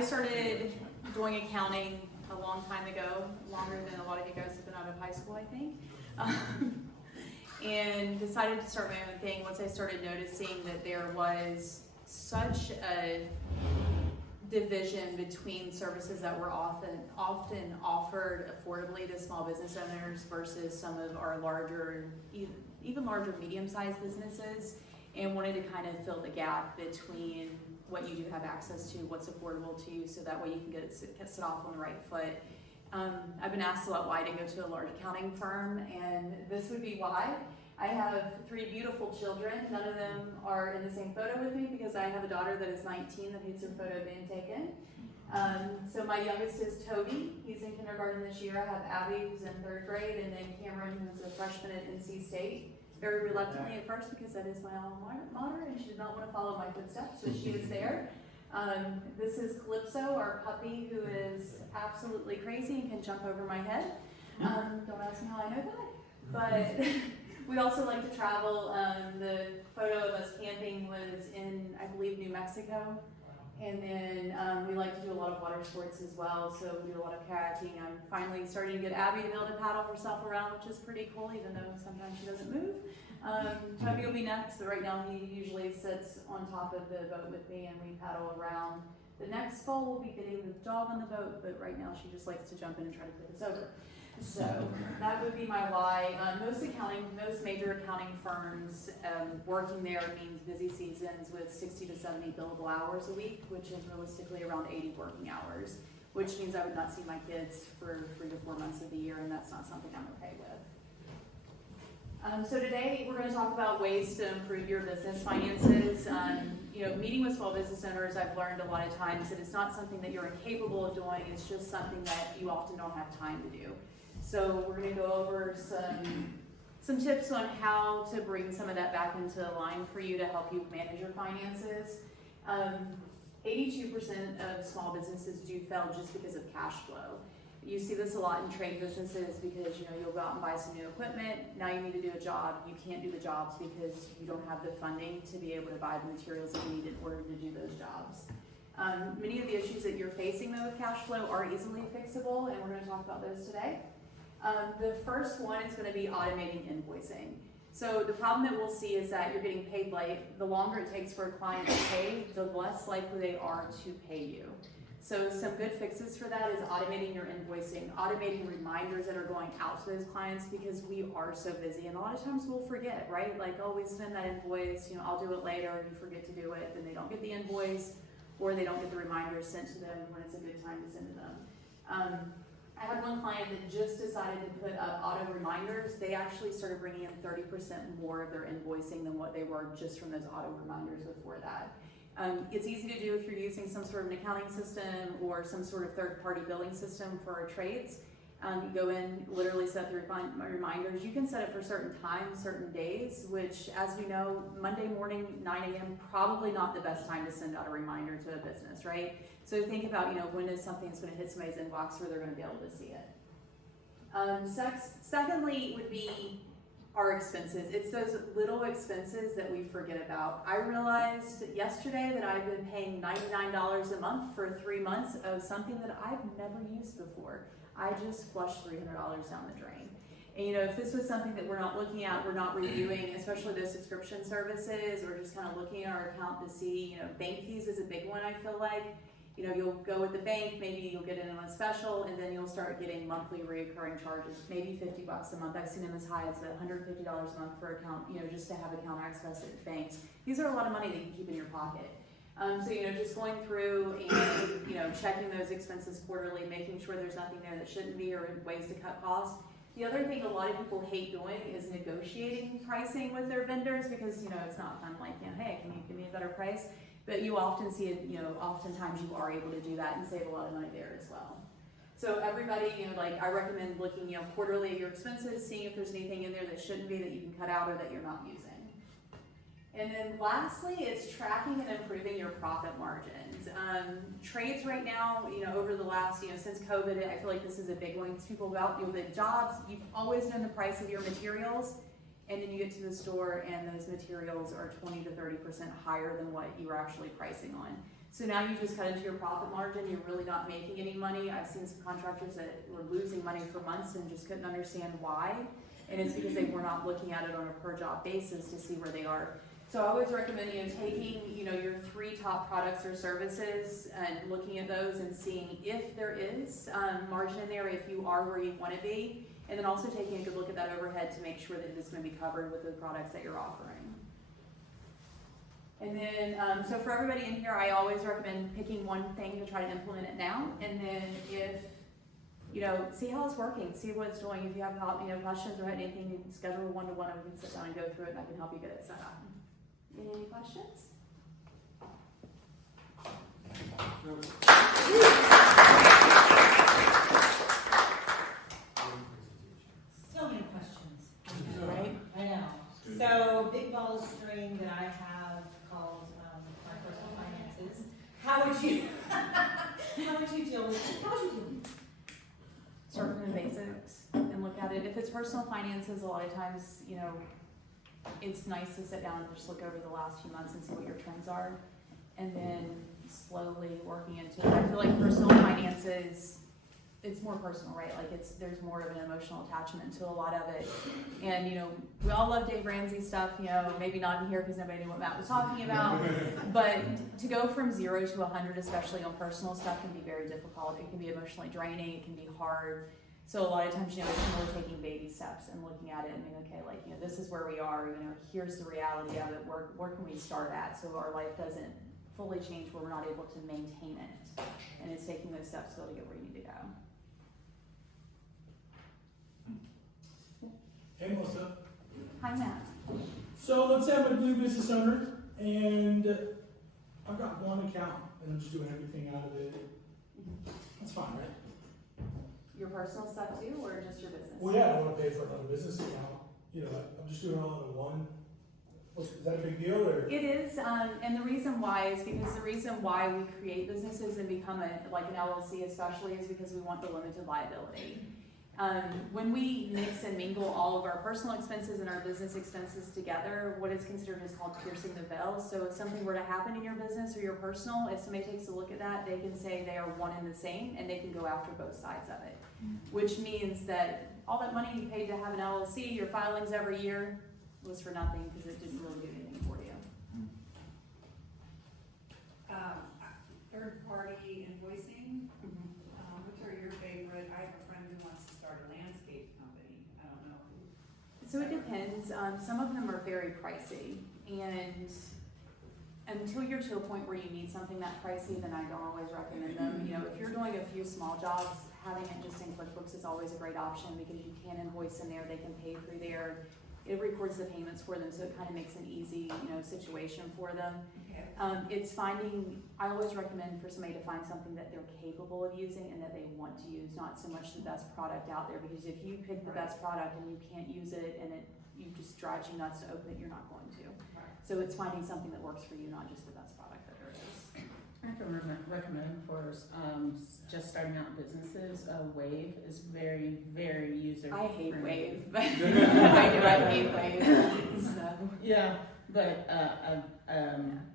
I started doing accounting a long time ago, longer than a lot of you guys have been out of high school, I think. And decided to start my own thing once I started noticing that there was such a division between services that were often offered affordably to small business owners versus some of our larger, even larger medium-sized businesses, and wanted to kind of fill the gap between what you do have access to, what's affordable to you, so that way you can get set off on the right foot. I've been asked a lot why to go to a large accounting firm, and this would be why. I have 3 beautiful children. None of them are in the same photo with me because I have a daughter that is 19 that needs her photo being taken. So my youngest is Toby. He's in kindergarten this year. I have Abby, who's in 3rd grade, and then Cameron, who's a freshman at NC State. Very reluctantly at first because that is my alma mater, and she did not want to follow my footsteps, so she is there. This is Calypso, our puppy, who is absolutely crazy and can jump over my head. Don't ask me how I know that, but we also like to travel. The photo of us camping was in, I believe, New Mexico. And then we like to do a lot of water sports as well, so we do a lot of kayaking. I'm finally starting to get Abby to be able to paddle herself around, which is pretty cool, even though sometimes she doesn't move. Toby will be next, but right now he usually sits on top of the boat with me and we paddle around. The next goal will be getting the dog on the boat, but right now she just likes to jump in and try to put us over. So that would be my why. Most major accounting firms, working there means busy seasons with 60 to 70 billable hours a week, which is realistically around 80 working hours, which means I would not see my kids for 3 to 4 months of the year, and that's not something I'm okay with. So today we're going to talk about ways to improve your business finances. Meeting with small business owners, I've learned a lot of times that it's not something that you're incapable of doing, it's just something that you often don't have time to do. So we're going to go over some tips on how to bring some of that back into line for you to help you manage your finances. 82% of small businesses do fail just because of cash flow. You see this a lot in trade businesses because you'll go out and buy some new equipment. Now you need to do a job. You can't do the jobs because you don't have the funding to be able to buy the materials that you need in order to do those jobs. Many of the issues that you're facing though with cash flow are easily fixable, and we're going to talk about those today. The first one is going to be automating invoicing. So the problem that we'll see is that you're getting paid late. The longer it takes for a client to pay, the less likely they are to pay you. So some good fixes for that is automating your invoicing, automating reminders that are going out to those clients because we are so busy. And a lot of times we'll forget, right? Like, oh, we send that invoice, I'll do it later, and you forget to do it, then they don't get the invoice, or they don't get the reminders sent to them when it's a good time to send to them. I had one client that just decided to put up auto reminders. They actually started bringing in 30% more of their invoicing than what they were just from those auto reminders before that. It's easy to do if you're using some sort of an accounting system or some sort of third-party billing system for our trades. You go in, literally set the reminders. You can set it for certain times, certain days, which, as you know, Monday morning, 9 a.m., probably not the best time to send out a reminder to a business, right? So think about, when is something that's going to hit somebody's inbox where they're going to be able to see it. Secondly would be our expenses. It's those little expenses that we forget about. I realized yesterday that I've been paying $99 a month for 3 months of something that I've never used before. I just flushed $300 down the drain. And if this was something that we're not looking at, we're not reviewing, especially those subscription services, or just kind of looking at our account to see, bank fees is a big one, I feel like. You'll go with the bank, maybe you'll get in on a special, and then you'll start getting monthly reoccurring charges, maybe $50 a month. I've seen them as high as $150 a month for account, just to have account access at banks. These are a lot of money that you can keep in your pocket. So, just going through and, checking those expenses quarterly, making sure there's nothing there that shouldn't be, or ways to cut costs. The other thing a lot of people hate doing is negotiating pricing with their vendors because, it's not fun, like, hey, can you give me a better price? But you often see it, oftentimes you are able to do that and save a lot of money there as well. So everybody, I recommend looking, quarterly at your expenses, seeing if there's anything in there that shouldn't be that you can cut out or that you're not using. And then lastly, it's tracking and improving your profit margins. Trades right now, over the last, since COVID, I feel like this is a big one. People go out, do big jobs. You've always known the price of your materials. And then you get to the store and those materials are 20 to 30% higher than what you were actually pricing on. So now you just cut into your profit margin, you're really not making any money. I've seen some contractors that were losing money for months and just couldn't understand why. And it's because they were not looking at it on a per job basis to see where they are. So I always recommend, taking, your 3 top products or services and looking at those and seeing if there is margin in there, if you are where you want to be, and then also taking a good look at that overhead to make sure that it's going to be covered with the products that you're offering. And then, so for everybody in here, I always recommend picking one thing to try to implement it now, and then if, see how it's working, see what it's doing. If you have, questions or anything, you can schedule a one-to-one, and we can sit down and go through it, and I can help you get it set up. Any questions? So many questions. Right? I know. So, big ball of string that I have called my personal finances. How would you deal with it? How would you deal with it? Start from the basics and look at it. If it's personal finances, a lot of times, it's nice to sit down and just look over the last few months and see what your trends are, and then slowly working into it. I feel like personal finances, it's more personal, right? Like there's more of an emotional attachment to a lot of it. And we all love Dave Ramsey stuff, maybe not in here because nobody knew what Matt was talking about. But to go from 0 to 100, especially on personal stuff, can be very difficult. It can be emotionally draining, it can be hard. So a lot of times, it's more taking baby steps and looking at it and being, okay, this is where we are, here's the reality of it, where can we start at so our life doesn't fully change where we're not able to maintain it. And it's taking those steps to get where you need to go. Hey, Melissa. Hi, Matt. So let's say I'm a new business owner and I've got one account and I'm just doing everything out of it. That's fine, right? Your personal stuff too, or just your business? Well, yeah, I want to pay for another business account. I'm just doing it all in one. Is that a big deal, or? It is, and the reason why is because the reason why we create businesses and become an LLC especially is because we want the limited liability. When we mix and mingle all of our personal expenses and our business expenses together, what is considered is called piercing the veil. So if something were to happen in your business or your personal, if somebody takes a look at that, they can say they are one and the same, and they can go after both sides of it. Which means that all that money you paid to have an LLC, your filings every year, was for nothing because it didn't really do anything for you. Third-party invoicing, which are your favorite? I have a friend who wants to start a landscape company. I don't know. So it depends. Some of them are very pricey, and until you're to a point where you need something that pricey, then I don't always recommend them. If you're doing a few small jobs, having it just in QuickBooks is always a great option because you can invoice in there, they can pay through there. It records the payments for them, so it kind of makes an easy, situation for them. Okay. It's finding, I always recommend for somebody to find something that they're capable of using and that they want to use, not so much the best product out there, because if you pick the best product and you can't use it and you just drives you nuts to open it, you're not going to. Right. So it's finding something that works for you, not just the best product that there is. I can recommend for just starting out businesses, Wave is very, very user I hate friendly. Wave, but I hate Wave. So. Yeah, but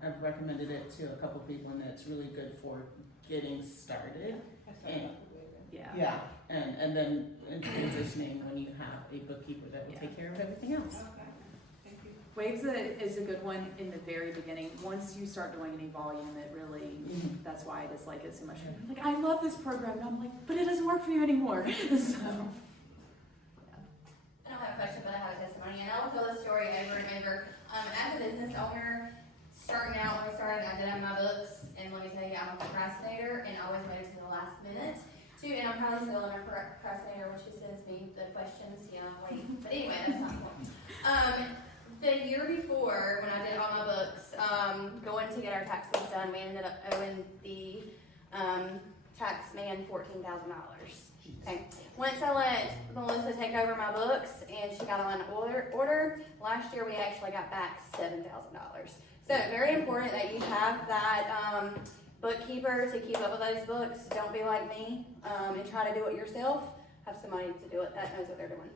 I've recommended it to a couple people, and it's really good for getting started. And, Yeah. and then in transitioning when you have a bookkeeper that will take care of everything else. Okay. Thank you. Waves is a good one in the very beginning. Once you start doing any volume, it really, that's why I dislike it so much. I'm like, I love this program, and I'm like, but it doesn't work for you anymore. So, I don't have a question, but I have a testimony, and I'll tell this story over and over. As a business owner, starting out, when I started, I did have my books, and let me tell you, I'm a procrastinator, and always waited to the last minute. And I'm probably still a procrastinator when she sends me the questions, wait. But anyway, that's not the point. The year before, when I did all my books, going to get our taxes done, we ended up owing the tax man $14,000. Okay. Once I let Melissa take over my books and she got on order, last year we actually got back $7,000. So very important that you have that bookkeeper to keep up with those books. Don't be like me and try to do it yourself. Have somebody to do it that knows what they're doing.